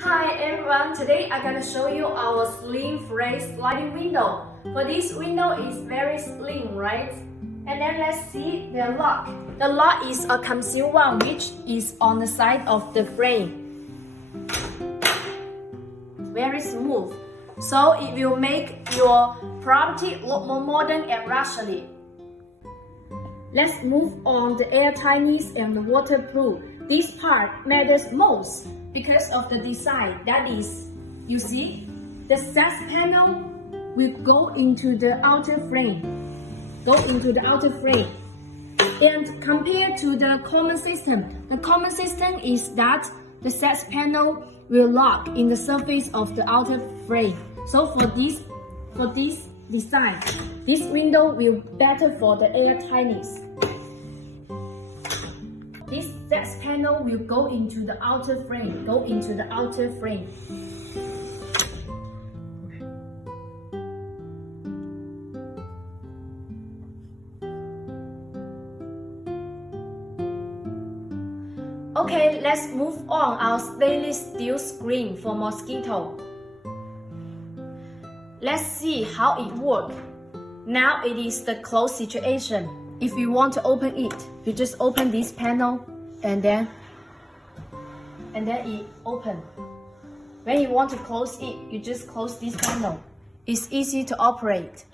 Hi everyone, today I'm gonna show you our slim frame sliding window. For this window is very slim, right? And then let's see the lock. The lock is a concealed one which is on the side of the frame. Very smooth. So it will make your property look more modern and luxury. Let's move on the air-tightness and the waterproof. This part matters most because of the design. That is, you see, the sash panel will go into the outer frame. And compared to the common system is that the sash panel will lock in the surface of the outer frame. So for this design, this window will better for the air-tightness. This sash panel will go into the outer frame. Okay, let's move on our stainless steel screen for mosquito. Let's see how it works. Now it is the closed situation. If you want to open it, you just open this panel and then it opens. When you want to close it, you just close this panel. It's easy to operate.